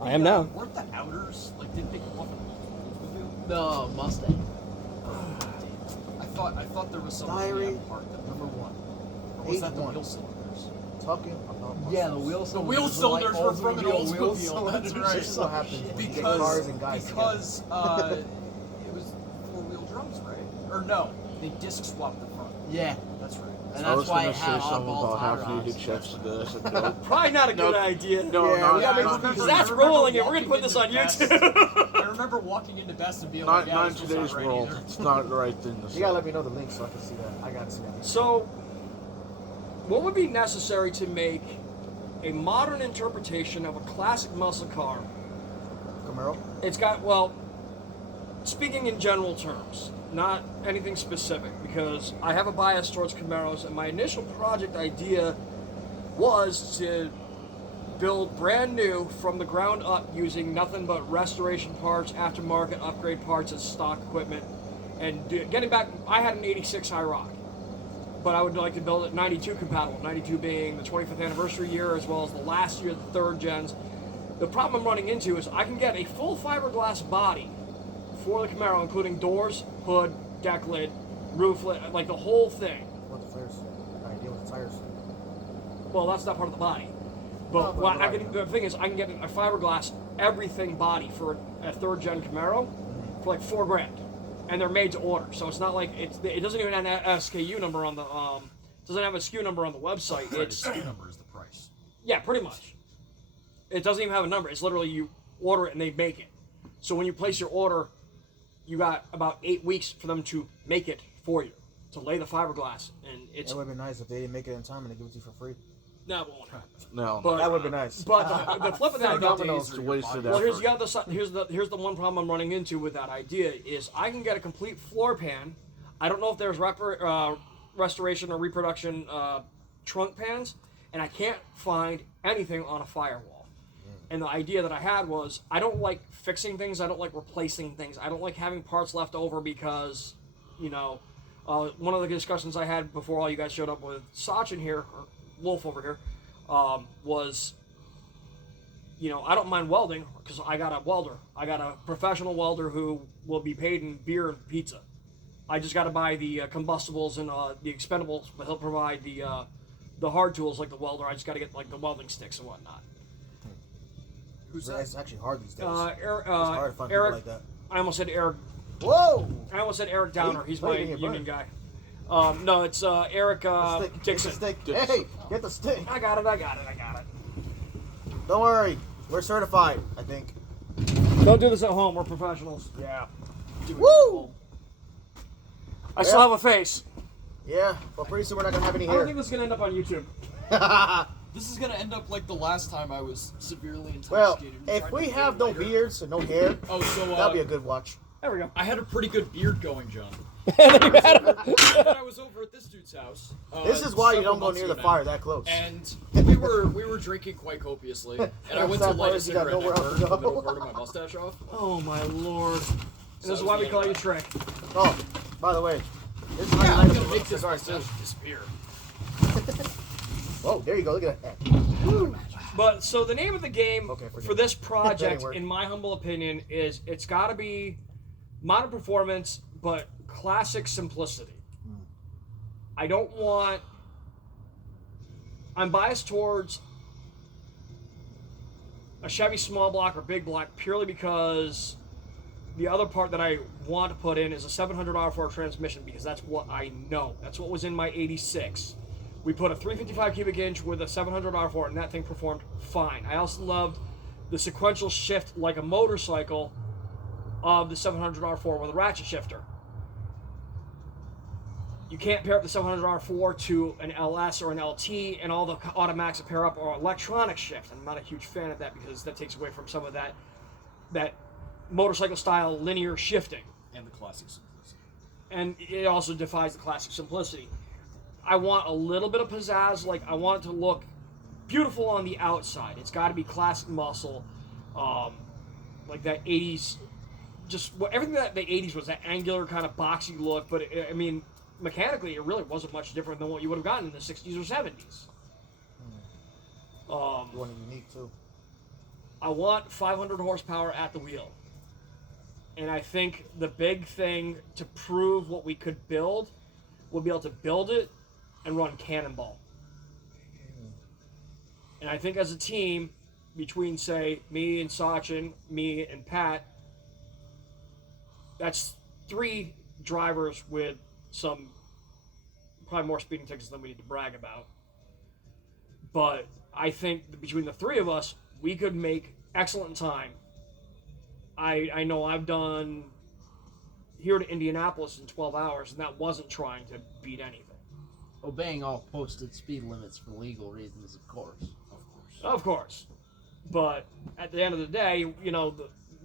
I am now. Weren't the outers, like, didn't they come off of The Mustang. I thought there was some Diary part that number 1. or was that the wheel cylinders? Talking about Yeah, the wheel The wheel cylinders were from an Oldsmobile. That's right. This is what happens when you get Because cars and guys because it was 4-wheel drums, right? Or no, they disc swapped the front. Yeah, That's right. and I that's was why gonna it say had something oddball about tie half needed rods. checks today. I said no. Probably not a good idea. No, Yeah, no, we gotta make not, some Because that's rolling and we're going to put this on YouTube. I remember walking into Best and being not, like, yeah, not in this was today's right world. either. It's not the right thing to say. You gotta let me know the link so I can see that. I gotta see that. So, what would be necessary to make a modern interpretation of a classic muscle car? Camaro? It's got, well, speaking in general terms, not anything specific, because I have a bias towards Camaros, and my initial project idea was to build brand new from the ground up using nothing but restoration parts, aftermarket upgrade parts as stock equipment, and getting back, I had an 86 IROC, but I would like to build it 92 compatible, 92 being the 25th anniversary year as well as the last year, the third gens. The problem I'm running into is I can get a full fiberglass body for the Camaro, including doors, hood, deck lid, roof lid, like the whole thing. What the flares? I deal with the tires. Well, that's not part of the body. But No, but what I right. can, the thing is, I can get a fiberglass everything body for a third gen Camaro for like $4,000, and they're made to order. So it's not like it doesn't even have an SKU number on the doesn't have a SKU number on the website. Right, It's its number is the price. yeah, pretty much. It doesn't even have a number. It's literally you order it and they make it. So when you place your order, you got about 8 weeks for them to make it for you, to lay the fiberglass, and it's It would have been nice if they didn't make it in time and they give it to you for free. no, it won't happen. No. But That would have been nice. But the flip of that, Domino's to wasted well, effort. here's the one problem I'm running into with that idea is I can get a complete floor pan. I don't know if there's restoration or reproduction trunk pans, and I can't find anything on a firewall. And the idea that I had was I don't like fixing things. I don't like replacing things. I don't like having parts left over because, you know, one of the discussions I had before all you guys showed up with Sachin here, or Wolf over here, was, you know, I don't mind welding because I got a welder. I got a professional welder who will be paid in beer and pizza. I just got to buy the combustibles and the expendables, but he'll provide the hard tools like the welder. I just got to get like the welding sticks and whatnot. Who's that? It's actually hard these days. Eric, it's hard to find Eric, people like that. I almost said Eric. Whoa! I almost said Eric Downer. He's my Wait, you union burn. guy. No, it's Eric Stick. Dixon. Get the stick. Hey, get the stick. I got it. Don't worry. We're certified, I think. Don't do this at home. We're professionals. Yeah. Woo! I still have a face. Yeah, but pretty soon we're not going to have any I don't hair. think this is gonna end up on YouTube. This is gonna end up like the last time I was severely Well, intoxicated. and if tried we to have feel no lighter. beards and no hair, Oh, so that'll be a good watch. There we go. I had a pretty good beard going, John. And I was over at this dude's house. This is why you several don't go months near the ago fire now. that close. And we were drinking quite copiously, and I went to Sad light part a is you got cigarette and I nowhere else burned to the go. middle part of my mustache off. Oh my lord. And this is that why was we the call end you of Trey. Oh, by the way, this is how Yeah, you I'm light up gonna the make this cigars too. mustache disappear. Oh, there you go. Look at that. But so the name of the game Okay, forget for it. this That project, didn't work. in my humble opinion, is it's got to be modern performance but classic simplicity. I don't want. I'm biased towards a Chevy small block or big block purely because the other part that I want to put in is a 700 R4 transmission because that's what I know. That's what was in my 86. We put a 355 cubic inch with a 700 R4 and that thing performed fine. I also loved the sequential shift like a motorcycle of the 700 R4 with a ratchet shifter. You can't pair up the 700 R4 to an LS or an LT, and all the automatics that pair up are electronic shift. I'm not a huge fan of that because that takes away from some of that motorcycle style linear shifting. And the classic simplicity. And it also defies the classic simplicity. I want a little bit of pizzazz. Like, I want it to look beautiful on the outside. It's got to be classic muscle, like that 80s, just everything that the 80s was, that angular kind of boxy look. But I mean, mechanically, it really wasn't much different than what you would have gotten in the 60s or 70s. You want it unique too. I want 500 horsepower at the wheel. And I think the big thing to prove what we could build, we'll be able to build it and run Cannonball. And I think as a team, between, say, me and Sachin, me and Pat, that's 3 drivers with some probably more speeding tickets than we need to brag about. But I think that between the 3 of us, we could make excellent time. I know I've done here to Indianapolis in 12 hours, and that wasn't trying to beat anything. Obeying all posted speed limits for legal reasons, of course. Of course. But at the end of the day,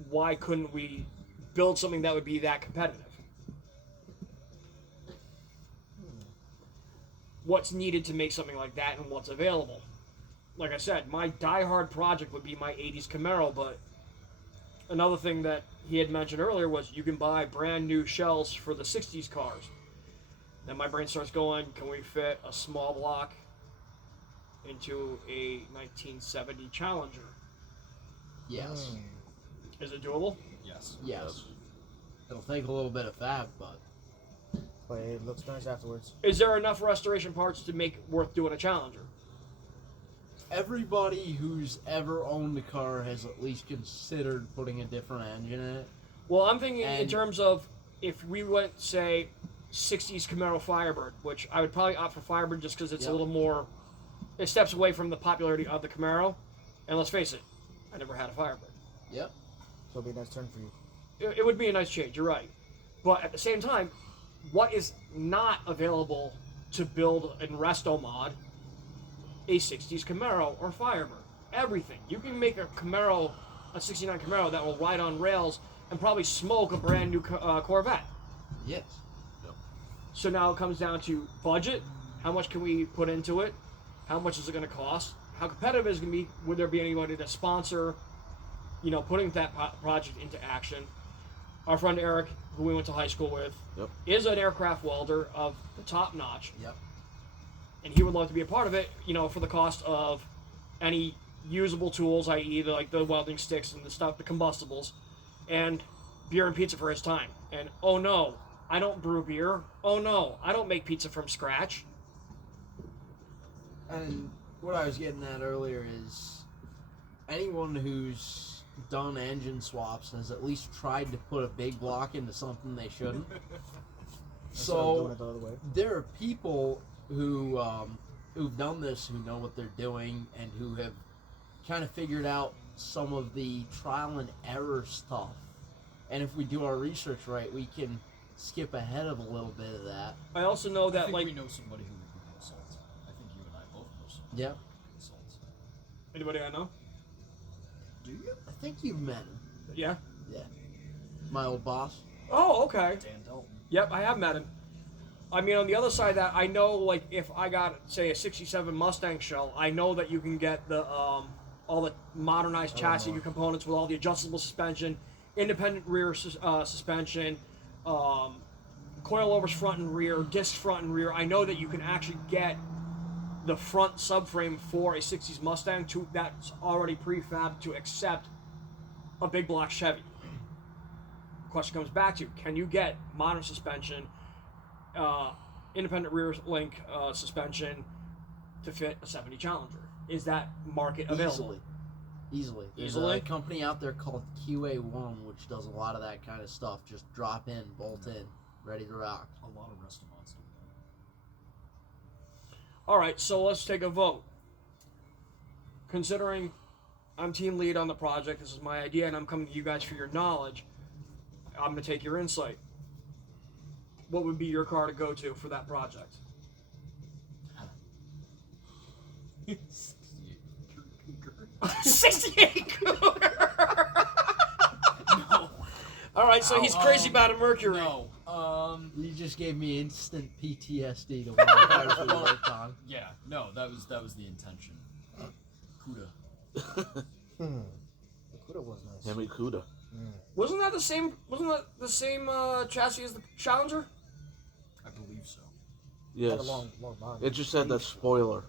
why couldn't we build something that would be that competitive? What's needed to make something like that and what's available? Like I said, my diehard project would be my 80s Camaro, but another thing that he had mentioned earlier was you can buy brand new shells for the 60s cars. Then my brain starts going, can we fit a small block into a 1970 Challenger? Yes. Is it doable? Yes. Yes. It'll take a little bit of fab, but it looks nice afterwards. Is there enough restoration parts to make it worth doing a Challenger? everybody who's ever owned a car has at least considered putting a different engine in it. Well, I'm thinking in And- terms of if we went, say, 60s Camaro Firebird, which I would probably opt for Firebird just because it's a Yep. little more, it steps away from the popularity of the Camaro. And let's face it, I never had a Firebird. Yep. So it'll be a nice turn for you. It would be a nice change, you're right. But at the same time, what is not available to build in Resto Mod a 60s Camaro or Firebird? Everything. You can make a Camaro, a 69 Camaro that will ride on rails and probably smoke a brand new Corvette. Yes. So now it comes down to budget. How much can we put into it? How much is it going to cost? How competitive is it going to be? Would there be anybody to sponsor, putting that project into action? Our friend Eric, who we went to high school with, Yep. is an aircraft welder of the top notch. Yep. And he would love to be a part of it, for the cost of any usable tools, i.e. the welding sticks and the stuff, the combustibles, and beer and pizza for his time. And oh no, I don't brew beer. Oh no, I don't make pizza from scratch. And what I was getting at earlier is anyone who's done engine swaps has at least tried to put a big block into something they shouldn't. Instead of doing So it the other way. there are people who who've done this, who know what they're doing, and who have kind of figured out some of the trial and error stuff. And if we do our research right, we can skip ahead of a little bit of that. I also know I that, think we know somebody who can consult. I think you and I both know somebody Yeah. who can consult. anybody I know? Do you? I think you've met him. Yeah. Yeah. My old boss. Oh, okay. Dan Dalton. Yep, I have met him. I mean, on the other side of that, I know, if I got, say, a 67 Mustang shell, I know that you can get the all the modernized chassis components with all the adjustable suspension, independent rear suspension, coilovers front and rear, disc front and rear. I know that you can actually get the front subframe for a 60s Mustang that's already prefab to accept a big block Chevy. The question comes back to, can you get modern suspension, independent rear link suspension to fit a 70 Challenger? Is that market available? Easily. There's Easily? a company out there called QA1 which does a lot of that kind of stuff. Just drop in, bolt in, ready to rock. A lot of restaurants do that. All right, so let's take a vote. Considering I'm team lead on the project, this is my idea, and I'm coming to you guys for your knowledge, I'm going to take your insight. What would be your car to go to for that project? 68 Cougar. No. All right, so he's crazy about a Mercury. No. You just gave me instant PTSD to one of the cars we worked on. Yeah. No. That was the intention. Cuda. The Cuda was nice. Hemi Cuda. Wasn't that the same? Wasn't that the same chassis as the Challenger? I believe so. Had Yes. a long body. It just had that spoiler.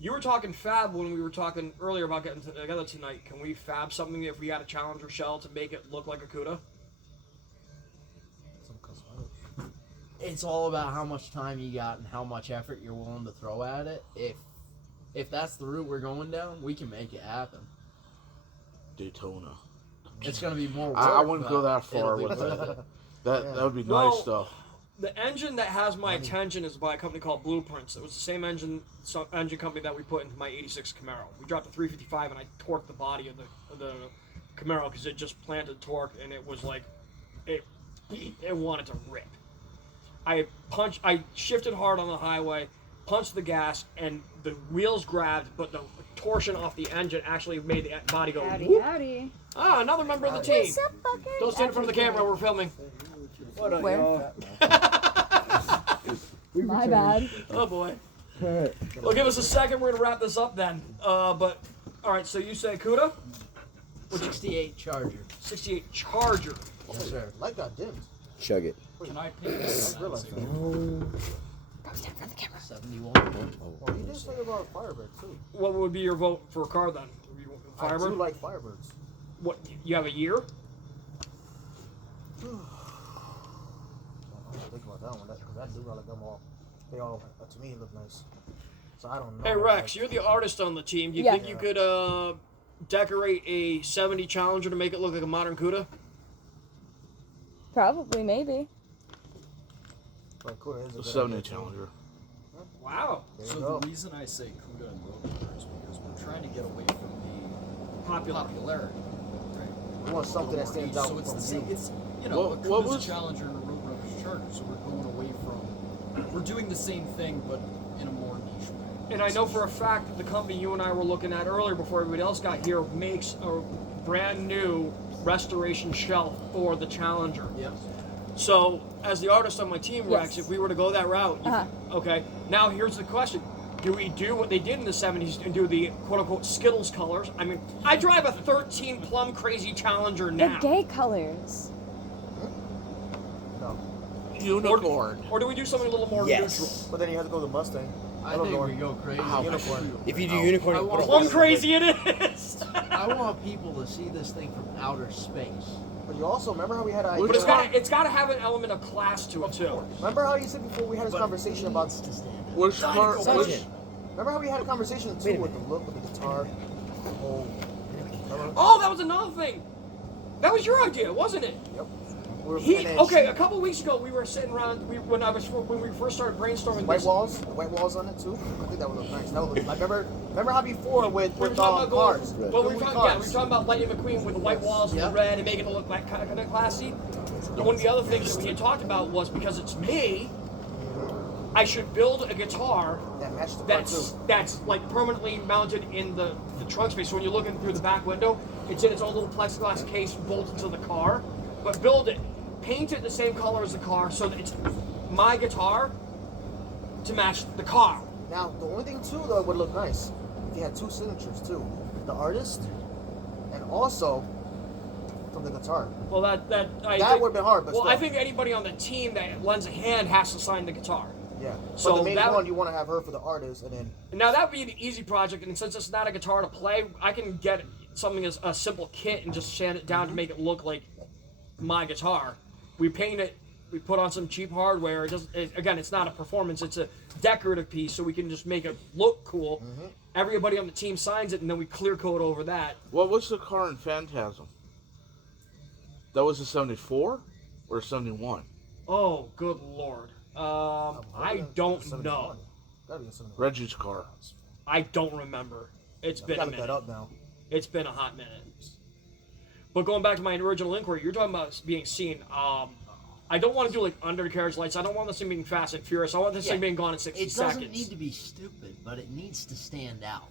You were talking fab when we were talking earlier about getting together tonight. Can we fab something if we had a Challenger shell to make it look like a CUDA? Some cosmetics. It's all about how much time you got and how much effort you're willing to throw at it. If that's the route we're going down, we can make it happen. Daytona. It's gonna be more work. I wouldn't go that it'll far be with worth it. it. That would be Well, nice though. The engine that has my attention is by a company called Blueprints. It was the same engine company that we put into my '86 Camaro. We dropped a 355 and I torqued the body of the Camaro because it just planted torque and it was like it wanted to rip. I shifted hard on the highway, punched the gas, and the wheels grabbed, but the torsion off the engine actually made the body go. Howdy, Whoop. howdy. Ah, another member of the team. What's up, fuckers? Don't stand in front of the camera. We're filming. What up, Where? y'all? My bad. Oh boy. Well, give us a second. We're gonna wrap this up then. But all right. So you say CUDA? 68 Charger. 68 Charger. Yes, sir. Light got dimmed. Chug it. Can I paint this? I realized that. Don't stand in front of the camera. 71. Well, you did say about Firebird too. What would be your vote for a car then? Would you- I do Firebird? like Firebirds. What? You have a year? I don't think about that one because I do like them all. They all, to me, look nice. So I don't know. Hey Rex, you're the artist on the team. Do you Yeah. think you could decorate a 70 Challenger to make it look like a modern CUDA? Probably, maybe. Like, cool, it is a The good 70 idea, too. Challenger. Wow. There you So go. the reason I say CUDA and road runner is because we're trying to get away from the Popular. popularity. Right? We want something that stands out So it's from the same. you. It's you know, What a CUDA's was- a Challenger and a road runner's Charger. So we're going away from. We're doing the same thing, but in a more niche way. And I know for a fact that the company you and I were looking at earlier before everybody else got here makes a brand new restoration shelf for the Challenger. Yep. So, as the artist on my team, Rex, Yes. if we were to go that route, Uh-huh. okay. Now here's the question: do we do what they did in the '70s and do the quote-unquote Skittles colors? I mean, I drive a 13 plum crazy Challenger The now. gay colors. No. Unicorn. Or do we do something a little more Yes. neutral? But then you have to go to Mustang. I think we go crazy. Unicorn. If you do Oh, unicorn, I you want put a Plum hole- crazy it is. I want people to see this thing from outer space. But you also remember how we had an But idea. it's got to have an element of class to it too. Remember how you said before we had this conversation about. Needs to stand out. Which car? Such Which, it. Remember how we had a conversation Wait too a with the look, with the guitar, the whole. Remember? Oh, that was another thing. That was your idea, wasn't it? Yep. We were He finished. okay. A couple weeks ago, we were sitting around. When we first started brainstorming. White this, walls, the white walls on it too. I think that would look nice. That would look. Like, remember how before with We were with talking about going. cars. Right. Well, we With were talking, cars. yeah, we were talking about Lightning McQueen with the white walls and Yep. the red and making it look like kind of classy. And one of the other things that we had talked about was because it's me, I should build a guitar That matched the car too. that's like permanently mounted in the trunk space. So when you're looking through the back window, it's in its own little plexiglass case bolted to the car. But build it, paint it the same color as the car, so that it's my guitar to match the car. Now the only thing too though would look nice if you had two signatures too, the artist, and also from the guitar. Well, that That would've been hard, but well, still. I think anybody on the team that lends a hand has to sign the guitar. Yeah. So but the main that- one you want to have her for the artist, and then Now that would be the easy project, and since it's not a guitar to play, I can get something as a simple kit and just sand it down to make it look like my guitar. We paint it, we put on some cheap hardware. Again, it's not a performance; it's a decorative piece, so we can just make it look cool. Everybody on the team signs it, and then we clear coat over that. what was the car in Phantasm? That was a 74 or a 71? Oh, good lord! I don't know. Gotta be a 71. Reggie's car. I don't remember. It's I been a gotta look minute. that up now. It's been a hot minute. But going back to my original inquiry, you're talking about being seen. I don't want to do like undercarriage lights. I don't want this thing being fast and furious. I want this Yeah. thing being gone in 60 It doesn't seconds. need to be stupid, but it needs to stand out.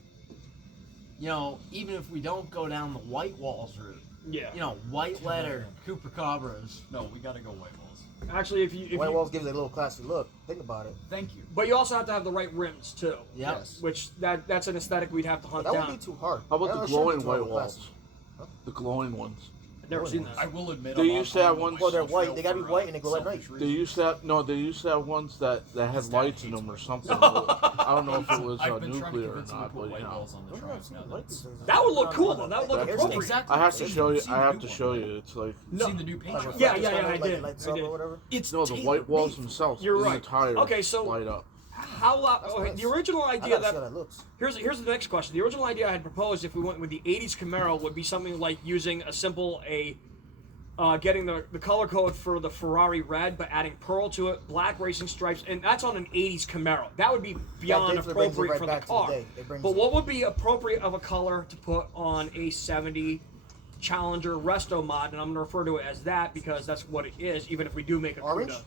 You know, even if we don't go down the white walls route, Yeah. you know, white letter Cooper Cabras. No, we gotta go white walls. Actually, if White you, walls gives it a little classy look. Think about it. Thank you. but you also have to have the right rims too. Yep. Yes. Which that's an aesthetic we'd have to hunt That down. wouldn't be too hard. How about That the shouldn't be glowing too white hard, walls? classy. The glowing ones. I've never seen that. I will admit, They I'm used to on have the ones- Well, they're trail white. They gotta be for, white and they go at selfish night. They reasons. used to have, they used to have ones that had lights in them or something. I don't know if it was I've been trying to nuclear or convince them to not, put but white yeah. balls on the trunks now. That's That would look cool though. That would look Like, appropriate. exactly. I have to Seen- show you. seen I the have new to one. show you. It's like No. Seen the new paint job? Yeah, Just kinda I like did. It lights I up did. or whatever. It's no, the white walls themselves. You're in right. The tires Okay, so- light up. How loud? That's Okay, nice. the original I idea gotta see that how that looks. here's the next question. The original idea I had proposed, if we went with the '80s Camaro, would be something like using a simple getting the color code for the Ferrari red, but adding pearl to it, black racing stripes, and that's on an '80s Camaro. That would be beyond definitely brings it appropriate right for back the to the car. day. It brings But it- what would be appropriate of a color to put on a '70 Challenger Resto mod, and I'm going to refer to it as that because that's what it is, even if we do make a Orange? CUDA.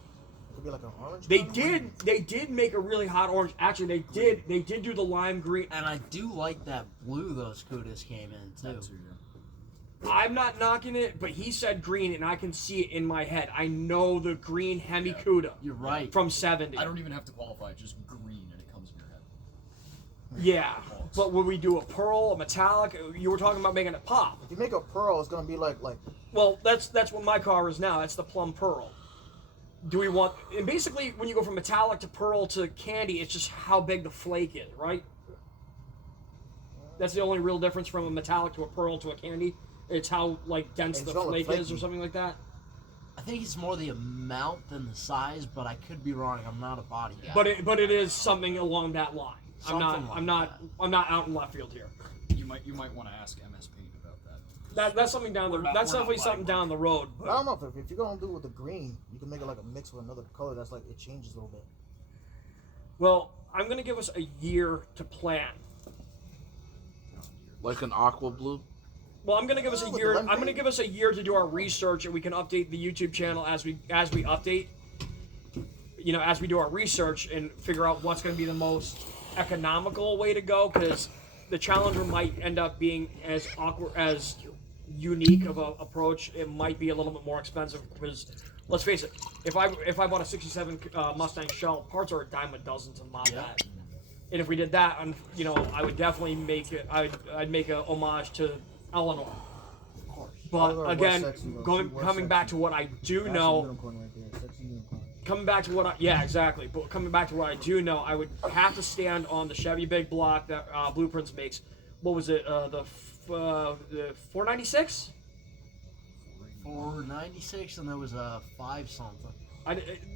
Could be like an orange. They color. did make a really hot orange. Actually, they did do the lime green. And I do like that blue those Cudas came in too. That's who you're- I'm not knocking it, but he said green, and I can see it in my head. I know the green Hemi CUDA You're right. from '70. I don't even have to qualify. It's just green and it comes in your head. Yeah, but would we do a pearl, a metallic? You were talking about making it pop. If you make a pearl, it's gonna be like Well, that's what my car is now. It's the plum pearl. Do we want? And basically, when you go from metallic to pearl to candy, it's just how big the flake is, right? That's the only real difference from a metallic to a pearl to a candy. It's how like dense It's the gonna look flake is, or flaky. something like that. I think it's more the amount than the size, but I could be wrong. I'm not a body guy. But it is something along that line. Something like I'm not out in left field here. You might want to ask MS Paint about that. That's something down the. We're not- That's we're not definitely buying something one. down the road. I But, don't know if you're gonna do it with the green, you can make it like a mix with another color that's like it changes a little bit. well, I'm gonna give us a year to plan. Like an aqua blue. Well, I'm gonna give us a Oh, with year. the I'm lime gonna green? give us a year to do our research, and we can update the YouTube channel as we update. You know, as we do our research and figure out what's gonna be the most economical way to go, because the Challenger might end up being as awkward as unique of a approach. It might be a little bit more expensive because, let's face it, if I bought a '67 Mustang Shell, parts are a dime a dozen to mod that. And if we did that, you know, I would definitely make it. I'd make a homage to Eleanor. But Eleanor was again, sexy, though. going She was coming back to sexy. what I do That's a know, unicorn right there. Sexy unicorn. coming back to what I, yeah, exactly. But coming back to what I do know, I would have to stand on the Chevy Big Block that Blueprints makes. What was it? The 496? 496, and there was a 5 something.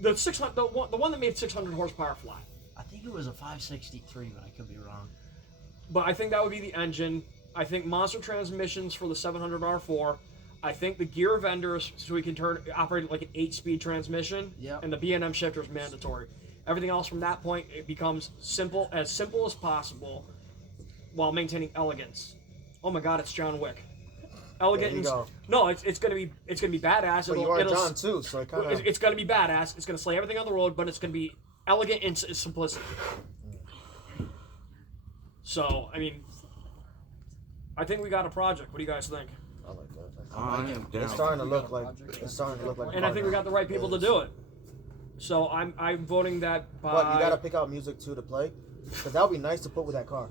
The 600, the one that made 600 horsepower flat. I think it was a 563, but I could be wrong. But I think that would be the engine. I think monster transmissions for the 700 R4. I think the gear vendors, so we can operate like an 8-speed transmission. Yep. And the B&M shifter is mandatory. Everything else from that point, it becomes simple as possible, while maintaining elegance. Oh my God, it's John Wick. Elegant. There you go. No, it's gonna be badass. But you are John too, so it kind of. It's gonna be badass. It's gonna slay everything on the road, but it's gonna be elegant in simplicity. So, I mean, I think we got a project. What do you guys think? I like that. I am It's down. starting to look like. It's starting to look like. And I think we got the right people to do it. So I'm voting that by. But you gotta pick out music too to play, because that would be nice to put with that car.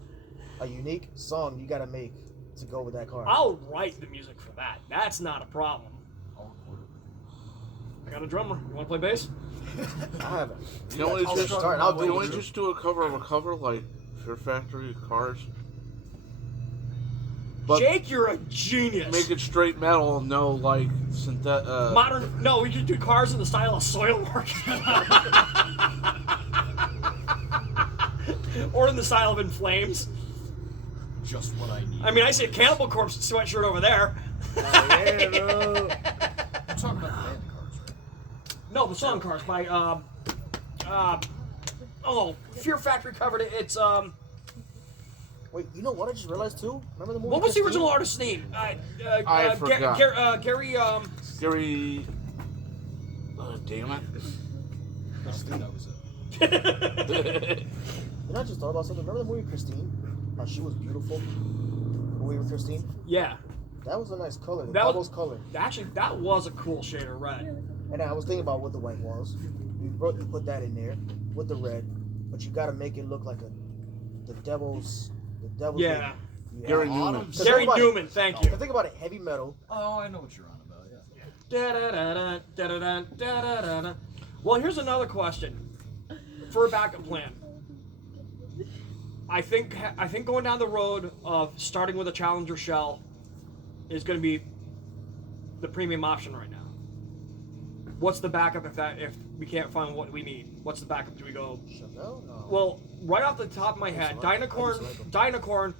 A unique song you gotta make to go with that car. I'll write the music for that. That's not a problem. I got a drummer. You want to play bass? I haven't. You know what? I'll Just start. I'll do you it. only just do a cover of a cover like Fear Factory Cars. But Jake, you're a genius. make it straight metal, no like synthetic. Modern. No, we could do cars in the style of Soilwork. Or in the style of In Flames. Just what I need. I mean, I see a Cannibal Corpse sweatshirt over there. Yeah, bro. I'm talking about the band cards, right? No, the song cars by Fear Factory covered it. It's Wait, you know what I just realized too? Remember the movie? what was the Christine? original artist's name? I forgot. Gary. Gary. Damn it. That was it. You know, I just thought about something. Remember the movie Christine? How she was beautiful. Movie with Christine. Yeah, That was a nice color. The That was- bubbles color. actually, that was a cool shade of red. And I was thinking about what the white was. You put that in there with the red, but you got to make it look like the devil's. Yeah, Gary Autumn Newman. So Gary think about it. Newman, thank you. So think about it. Heavy metal. Oh, I know what you're on about. Yeah. Well, here's another question for a backup plan. I think going down the road of starting with a Challenger shell is going to be the premium option right now. What's the backup if we can't find what we need? What's the backup? Do we go? Chevelle? No. Well, right off the top of my head, Dynacorn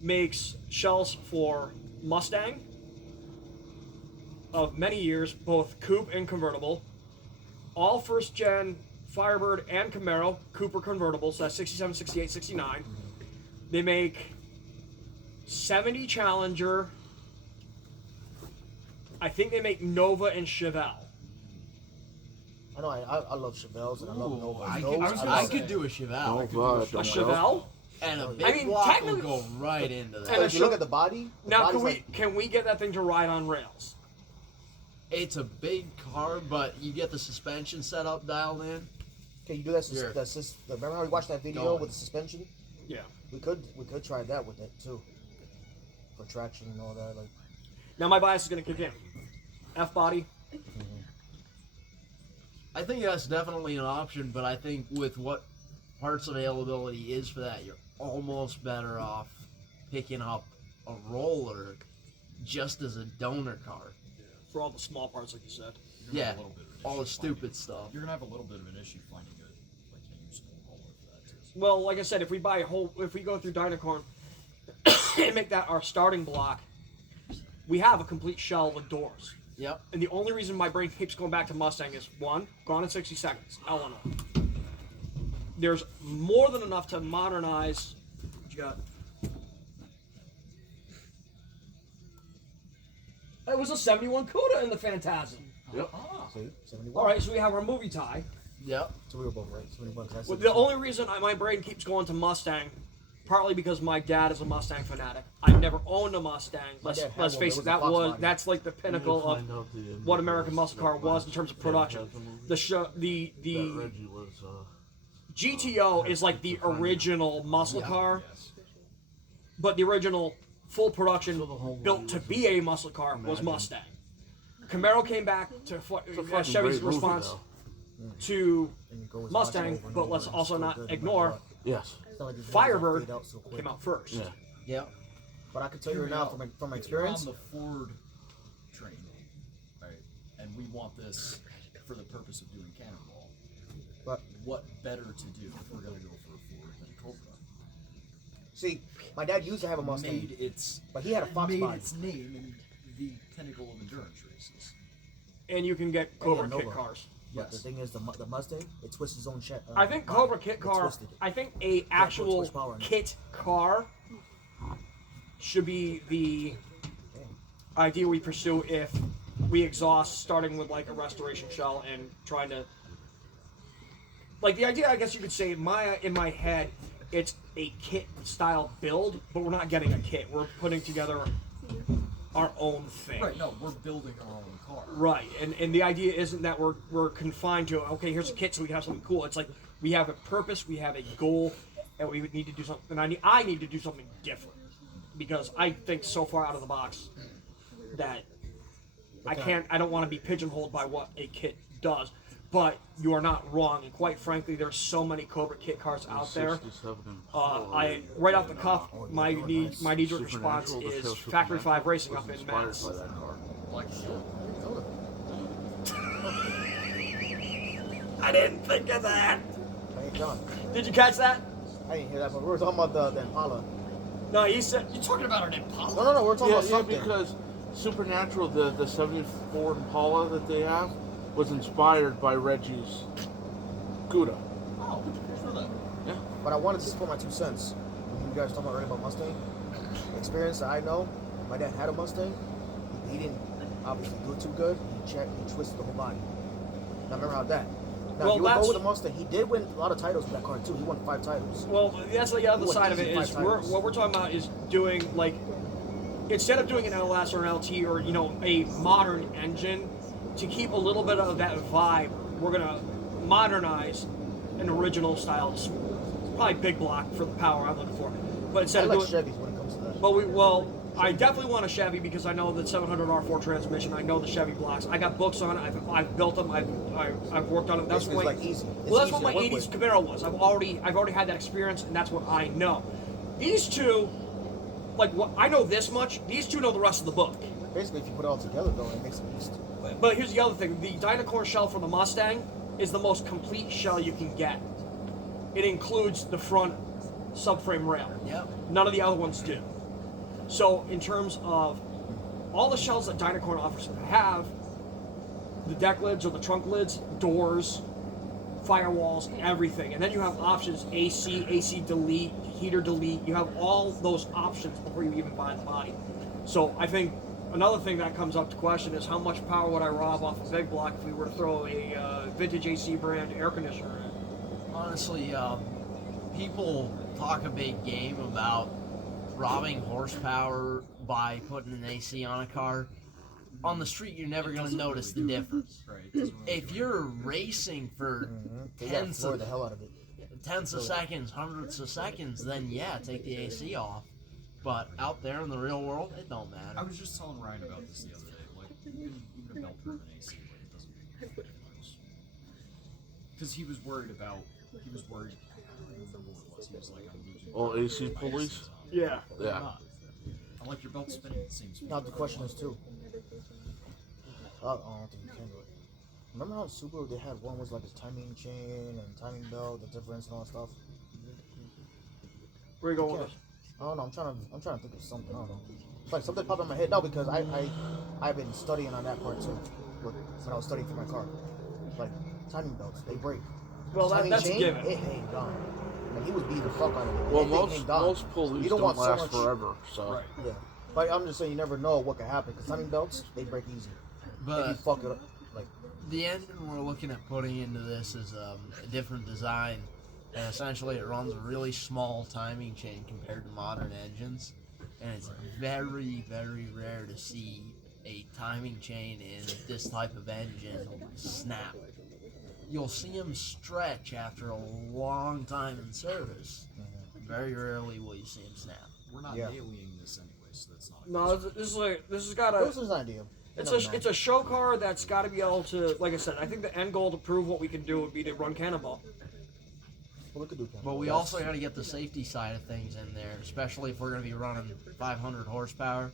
makes shells for Mustang of many years, both coupe and convertible. All first gen Firebird and Camaro Cooper convertibles, so that's 67, 68, 69. They make 70 Challenger. I think they make Nova and Chevelle. I know. I love Chevelles and I love Ooh, Novas. I Those could do a Chevelle. Oh, God. A Chevelle? And a I big mean, block will technically- go right into that. And But a if you look Chev- at the body, the Now, body's can we get that thing to ride on rails? It's a big car, but you get the suspension setup dialed in. Can you do that? Here. Remember how we watched that video Going. with the suspension? Yeah. We could try that with it too. For traction and all that. Like Now my bias is going to kick in. F body. I think that's definitely an option, but I think with what parts availability is for that, you're almost better off picking up a roller just as a donor car. For all the small parts, like you said. You're gonna Yeah, have a little bit of an all issue the stupid finding- stuff. You're gonna have a little bit of an issue finding a usable roller for that too. Well, like I said, if we go through Dynacorn and make that our starting block, we have a complete shell with doors. Yep. And the only reason my brain keeps going back to Mustang is one, gone in 60 seconds, Eleanor. There's more than enough to modernize. What you got? It was a 71 CUDA in the Phantasm. Yep. see, 71. All right, so we have our movie tie. Yep. So we were both right. 71. That's Well, the only reason my brain keeps going to Mustang, partly because my dad is a Mustang fanatic. I've never owned a Mustang. Let's dad had let's one. face It it, was a Fox body. that's like the pinnacle of what American muscle car was in terms of production. The Reggie was. GTO is like the original muscle car, but the original full production built to be a muscle car was Mustang. Camaro came back to fucking Chevy's great movie, response though. to And you go with Mustang, watch it over and but over let's and also it's still not good no matter ignore what. Yes. It's not like these movies Firebird fade out so quick. came out first. Yeah. Yep. But I can tell you Hear me now out. from We're experience. on the Ford train, right? And we want this for the purpose of doing Cannonball. But What better to do if we're gonna go for a Ford than Cobra? see, my dad used to have a Mustang, Made its but he had a Fox made body. its name in the pinnacle of endurance races. And you can get Cobra Nova. kit cars. But the Yes. thing is, the Mustang, it twists its own shit. I think Cobra kit car. I think a actual horsepower in it. kit car should be the idea we pursue if we exhaust starting with like a restoration shell and trying to like the idea. I guess you could say in my head, it's a kit style build, but we're not getting a kit. We're putting together our own thing. Right, no, we're building our own car. Right, and the idea isn't that we're confined to okay, here's a kit so we can have something cool. It's like we have a purpose, we have a goal, and we need to do something. And I need to do something different because I think so far out of the box that I don't want to be pigeonholed by what a kit does. But you are not wrong, and quite frankly, there's so many Cobra kit cars out there. 67 and I right off the cuff, my knee-jerk response is Factory 5 Racing up in Mass. by that car. Like, I didn't think of that. I ain't done. Did you catch that? I didn't hear that, but we were talking about the Impala. No, he said. you're talking about an Impala? No, we're talking Yeah, about yeah, something. because Supernatural, the 74 Impala that they have, was inspired by Reggie's Cuda. Oh, for that. Yeah. But I wanted to just put my 2 cents. When you guys talking about earlier about Mustang, experience that I know, my dad had a Mustang. He didn't obviously do it too good. He twisted the whole body. Now remember how that. Now Well, if you would that's- go with a Mustang, he did win a lot of titles with that car too. He won 5 titles. Well, that's the other What side of it easy is 5 titles. what we're talking about is doing like instead of doing an LS or an LT or a modern engine to keep a little bit of that vibe, we're gonna modernize an original style. It's probably big block for the power I'm looking for, but I instead like of doing Chevys when it comes to that. I definitely want a Chevy because I know the 700 R4 transmission. I know the Chevy blocks. I got books on it. I've built them. I've worked on it. That's Basically, what it's like easy. It's well, that's easy what to my work 80s with. Camaro was. I've already had that experience, and that's what I know. These two, like what I know this much. These two know the rest of the book. Basically, if you put it all together, though, it makes a beast. But here's the other thing: the Dynacorn shell for the Mustang is the most complete shell you can get. It includes the front subframe rail. Yep. None of the other ones do. So in terms of all the shells that Dynacorn offers have the deck lids or the trunk lids, doors, firewalls, everything. And then you have options AC delete, heater delete. You have all those options before you even buy the body. So I think another thing that comes up to question is how much power would I rob off a big block if we were to throw a vintage AC brand air conditioner in? Honestly, people talk a big game about robbing horsepower by putting an AC on a car. On the street, you're never going to notice the difference. If you're racing for They gotta tenths floor of the hell out of it. seconds, hundredths of seconds, then yeah, take the AC off. But out there in the real world, it don't I matter. was just telling Ryan about this the other day. Like, even a belt-driven AC, like, it doesn't make a difference. Because he was worried. I don't remember what it was. He was like, I'm losing. Oh, AC my pulleys? AC on. Yeah. They're Yeah. not. I like your belt spinning at the same speed. Now the question is too. I don't think you can do it. Remember how Subaru they had one was like a timing chain and timing belt, the difference and all that stuff. Where you going with Yeah. this? I don't know. I'm trying to think of something. I don't know. It's like something popped in my head. No, because I've been studying on that part too. When I was studying for my car, like timing belts, they break. Well, Timing that's a chain, given. it hanged on. And he was beating the fuck out of it. Well, That thing most hanged on. most pulleys You don't want so last much- forever. So Right. Yeah, but I'm just saying you never know what can happen because timing belts they break easy. If you But fuck it up, like the engine we're looking at putting into this is a different design. And essentially, it runs a really small timing chain compared to modern engines. And it's very, very rare to see a timing chain in this type of engine snap. You'll see them stretch after a long time in service. Very rarely will you see them snap. We're not Yeah. nailing this anyway, so that's not. No, this has got this a. is an idea. It's a show car that's got to be able to. Like I said, I think the end goal to prove what we can do would be to run Cannonball. Well, we could do. But we also got to get the safety side of things in there, especially if we're going to be running 500 horsepower.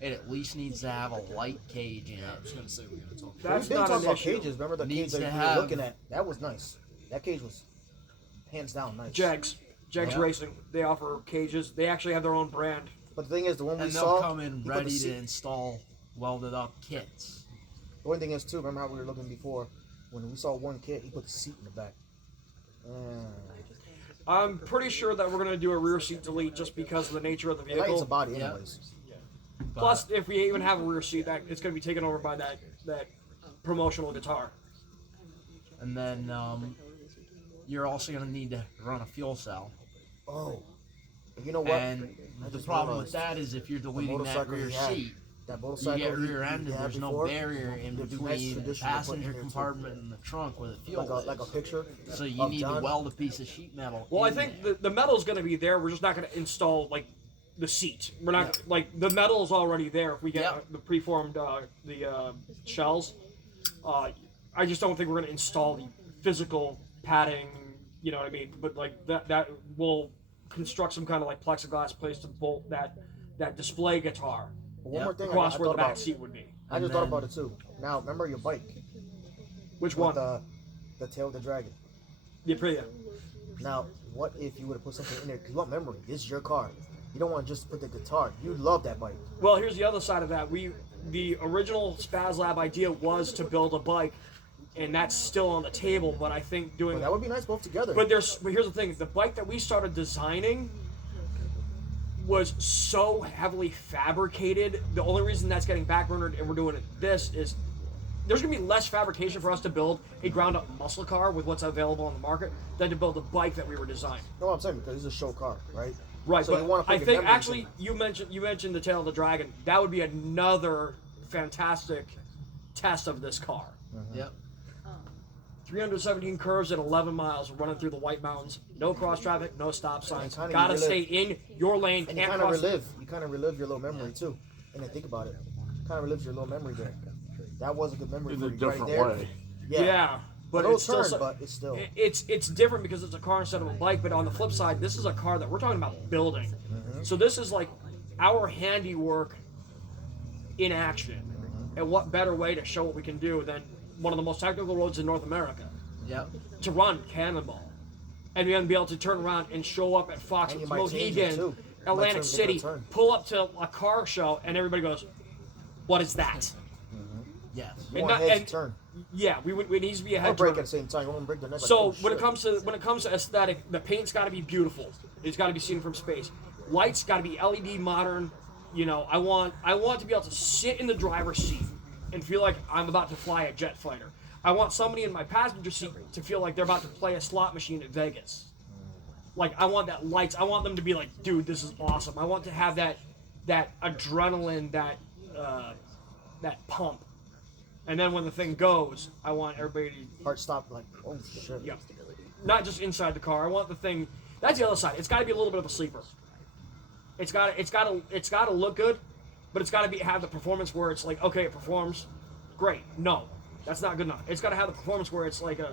It at least needs to have a light cage in I it. was gonna say we're gonna talk. We've That's been not talking an about issue. cages. Remember the Needs cage that to we were have- looking at? That was nice. That cage was hands down nice. Jags Yeah. Racing. They offer cages. They actually have their own brand. But the thing is, the one we And they'll saw, come in he put the ready to seat- install welded up kits. The only thing is too. Remember how we were looking before when we saw one kit, he put the seat in the back. I'm pretty sure that we're going to do a rear seat delete just because of the nature of the It lightens the vehicle. body, Yeah. anyways. But Plus, if we even have a rear seat, that it's going to be taken over by that promotional guitar. and then you're also going to need to run a fuel cell. Oh, you know what? And I the just problem with realized that is if you're deleting that motorcycle rear he had, seat, that you motorcycle get he- rear-ended. he had There's no before, barrier in it's nice between the tradition to put in passenger there, too. compartment and the trunk where the fuel like a is. picture. So you of need John. to weld a piece of sheet metal. Well, I in think there. the metal's going to be there. We're just not going to install like the seat. We're not like the metal's already there. If we get Yep. the preformed shells, I just don't think we're going to install the physical padding. You know what I mean? But like that will construct some kind of like plexiglass place to bolt that display guitar But one Yeah. more thing, across I where the thought back about. seat would be. I And just thought then- about it too. Now, remember your bike Which with one? the tail of the dragon. The Aprilia. Now, what if you would have put something in there? Because you want memory. This is your car. You don't want to just put the guitar. You love that bike. Well, here's the other side of that. The original SpazLab idea was to build a bike, and that's still on the table. But I think doing But that would be nice both together. But here's the thing: the bike that we started designing was so heavily fabricated. The only reason that's getting backburnered and we're doing this is there's gonna be less fabrication for us to build a ground-up muscle car with what's available on the market than to build a bike that we were designing. You know what I'm saying? Because it's a show car, right? Right, So you wanna but put I your think memories actually in you mentioned the Tail of the Dragon. That would be another fantastic test of this car. Yep. 317 curves at 11 miles running through the White Mountains. No cross traffic, no stop signs. kinda Gotta you stay in your lane. And you Can't kind of cross. relive your little memory too. And then think about it, kind of relives your little memory there. That was a good memory In for a you different right there. way. Yeah, but a little it's still turn, but it's still. it's different because it's a car instead of a bike. But on the flip side, this is a car that we're talking about building. So this is like our handiwork in action. And what better way to show what we can do than one of the most technical roads in North America Yep. to run Cannonball, and then be able to turn around and show up at Fox And you with might change it, Mohegan, too. You might Atlantic make a City, turn. pull up to a car show, and everybody goes, "What is that?" Yes. You and want not- heads and- to turn. Yeah, we needs to be a Or head break turn. at the same time. You want to break their neck. Like, So oh, when it shit. comes to aesthetic, the paint's got to be beautiful. It's got to be seen from space. Lights got to be LED modern. You know, I want to be able to sit in the driver's seat and feel like I'm about to fly a jet fighter. I want somebody in my passenger seat to feel like they're about to play a slot machine at Vegas. Like I want that lights. I want them to be like, dude, this is awesome. I want to have that adrenaline, that pump. And then when the thing goes, I want everybody Heart stop. Like, oh shit. yeah. Not just inside the car. I want the thing. That's the other side. It's got to be a little bit of a sleeper. It's got to look good, but it's got to have the performance where it's like, okay, it performs, great. No, that's not good enough. It's got to have the performance where it's like a,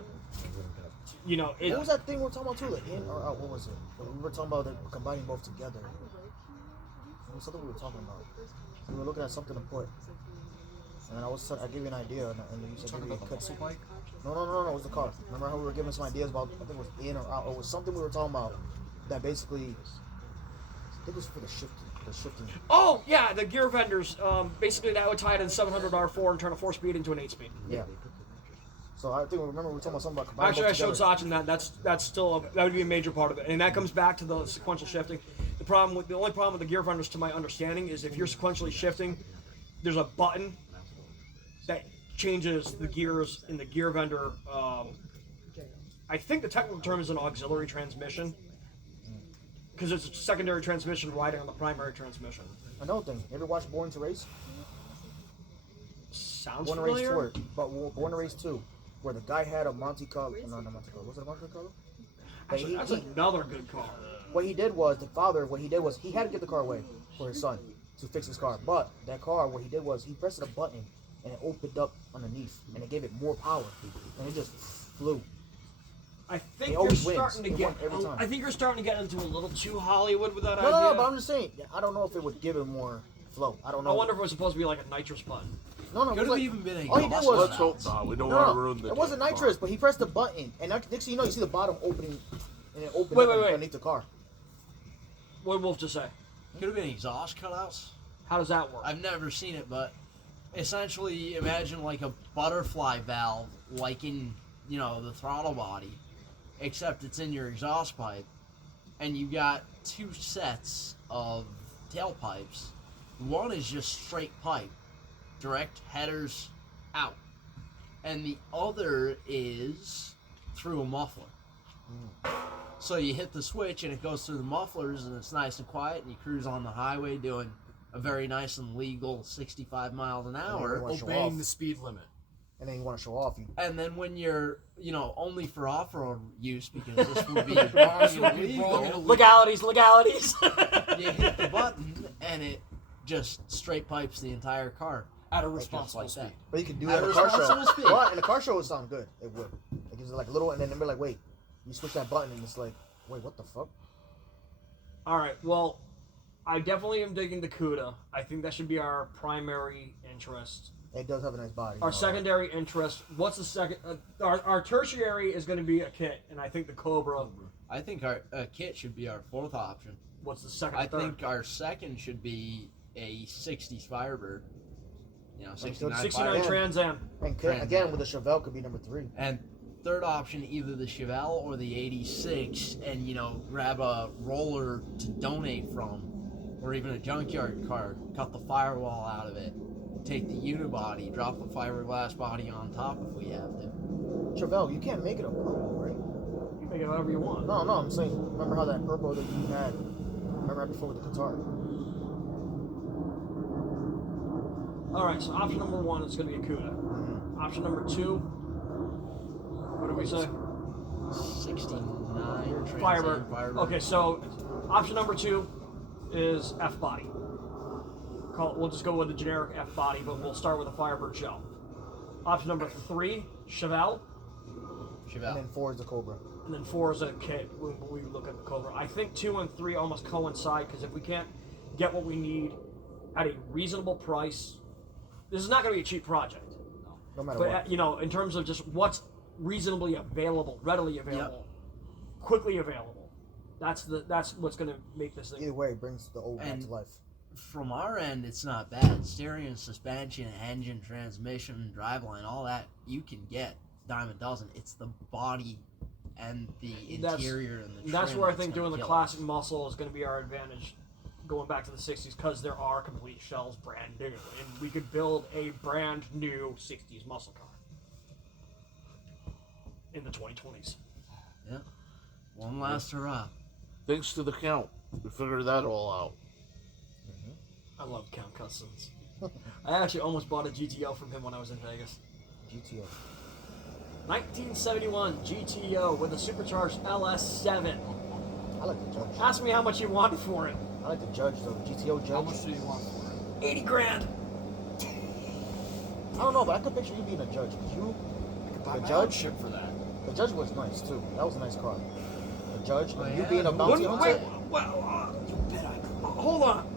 you know, it. What was that thing we were talking about too? The in or out? What was it? We were talking about combining both together. It was something we were talking about. We were looking at something to put. And then I gave you an idea, and you said Talking maybe about the muscle bike? No, it was the car. Remember how we were giving some ideas about, I think it was in or out, or it was something we were talking about that basically, I think it was for the shifting. Oh yeah, the gear vendors. Basically, that would tie it in 700 R4 and turn a 4-speed into an 8-speed. Yeah. So I think, remember we were talking about something about combining Actually, I both showed together. Sachin that still that would be a major part of it, and that comes back to the sequential shifting. The only problem with the gear vendors, to my understanding, is if you're sequentially shifting, there's a button that changes the gears in the gear vendor. I think the technical term is an auxiliary transmission, because it's a secondary transmission riding on the primary transmission. Another thing, you ever watched Born to Race? Sounds Born to Race familiar. 4, but Born to Race 2, where the guy had a Monte Carlo. No, not Monte Carlo. Was it a Monte Carlo? But Actually, that's another good car. what he did was he had to give the car away for his son to fix his car. But that car, what he did was he pressed a button and it opened up underneath and it gave it more power and it just flew. I think He you're always wins. starting to He get. won every time. I think you're starting to get into a little too Hollywood with that No, idea. but I'm just saying. I don't know if it would give it more flow. I don't know. I wonder if it was supposed to be like a nitrous button. No, Could it have was like, even been a all he did exhaust was Let's hope not. We don't no, want to no, ruin the. it wasn't nitrous, but he pressed the button and next thing you know, you see the bottom opening and it opened Wait, up wait, wait. underneath the car. What did Wolf just say? Could have been exhaust cutouts. How does that work? I've never seen it, but essentially imagine like a butterfly valve, like in, you know, the throttle body, except it's in your exhaust pipe, and you got two sets of tailpipes. One is just straight pipe, direct headers out, and the other is through a muffler. So you hit the switch and it goes through the mufflers and it's nice and quiet and you cruise on the highway doing a very nice and legal 65 miles an hour. wanna show Obeying off. the speed limit. And then you want to show off. And then when you're, you know, only for off-road use because this would be wrong and illegal, Legalities. you hit the button and it just straight pipes the entire car. At a Just responsible like speed. that. But you can do At that in a a car show. responsible speed. What? In a car show, it would sound good. It would. It gives it like a little, and then they're like, wait, you switch that button, and it's like, wait, what the fuck? All right. Well, I definitely am digging the CUDA. I think that should be our primary interest. It does have a nice body. Our secondary interest. What's the second? Our tertiary is going to be a kit, and I think the Cobra. I think our kit should be our fourth option. What's the second? I third? think our second should be a 60s Firebird. You know, 69 69 Firebird. Trans Am. And again, with the Chevelle, could be number 3. And third option, either the Chevelle or the 86, and, you know, grab a roller to donate from, or even a junkyard car, cut the firewall out of it, take the unibody, drop the fiberglass body on top if we have to. Chevelle, you can't make it a purple, right? You make it whatever you want. No, I'm saying, remember how that purple that you had, remember right before with the Qatar? All right. So option number 1 is going to be a CUDA. Option number 2. What do we say? 69. Firebird. Firebird. Okay, so option number 2 is F body. We'll just go with the generic F body, but we'll start with a Firebird shell. Option number 3, Chevelle. And then 4 is the Cobra. And then 4 is a kit when we look at the Cobra. I think 2 and 3 almost coincide because if we can't get what we need at a reasonable price, this is not going to be a cheap project. No matter But what. you know, in terms of just what's reasonably available, readily available, quickly available, that's what's going to make this thing. Either way, it brings the old back And- to life. From our end, it's not bad. Steering, suspension, engine, transmission, driveline, all that you can get. Diamond doesn't. It's the body and the interior and the trim That's where I think gonna doing the kill classic us. muscle is going to be our advantage, going back to the '60s, because there are complete shells brand new, and we could build a brand new '60s muscle car in the 2020s. Yeah. One last hurrah. Thanks to the Count, we figured that all out. I love Count Cousins. I actually almost bought a GTO from him when I was in Vegas. GTO. 1971 GTO with a supercharged LS7. I like the Judge. Ask me how much you wanted for it. I like the Judge, though. The GTO Judge. How much do you want for it? 80 grand. I don't know, but I could picture you being a Judge. 'Cause you, I could buy The my Judge? own ship for that. the Judge was nice, too. That was a nice car. The Judge, Oh, and you yeah. being a bounty Wait, hunter. hold on.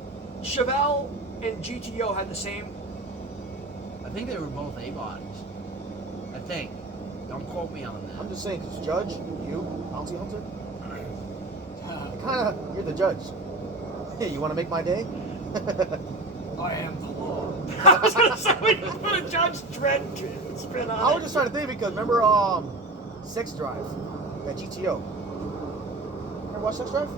Chevelle and GTO had the same. I think they were both A bodies. I think. Don't quote me on that. I'm just saying, because Judge, you, bounty hunter, kind of, you're the Judge. Hey, you want to make my day? I am the law. I was gonna say we could put a Judge Dredd spin on I it. was just trying to think because remember Sex Drive, that GTO. Ever watch Sex Drive?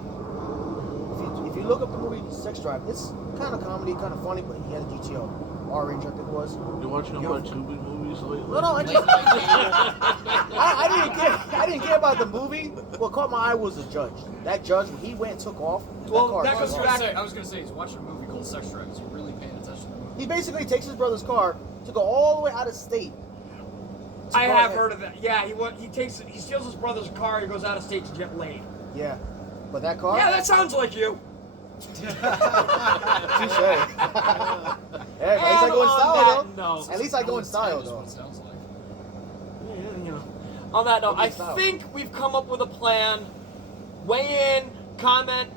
If you look up the movie Sex Drive, it's kind of comedy, kind of funny, but he had a GTO. Orange, I think it was. You watching a bunch of Tubi movies lately? No, I just, I didn't care about the movie. What caught my eye was the Judge. That Judge, when he went and took off, Well, that car that took goes off. back- I was gonna say he's watching a movie called Sex Drive. Is he really paying attention to the movie? He basically takes his brother's car to go all the way out of state. to I go have ahead. heard of that. Yeah, he steals his brother's car. He goes out of state to get laid. Yeah, but that car. Yeah, that sounds like you. Touche. Hey, at least I go in style, though. At least I go in style, That's though. what it sounds like. Yeah. On that note, I Good style. think we've come up with a plan. Weigh in, comment,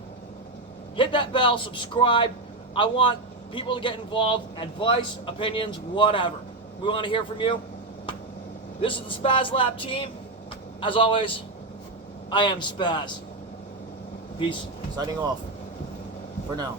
hit that bell, subscribe. I want people to get involved, advice, opinions, whatever. We want to hear from you. This is the SpazLab team. As always, I am Spaz. Peace. Signing off for now.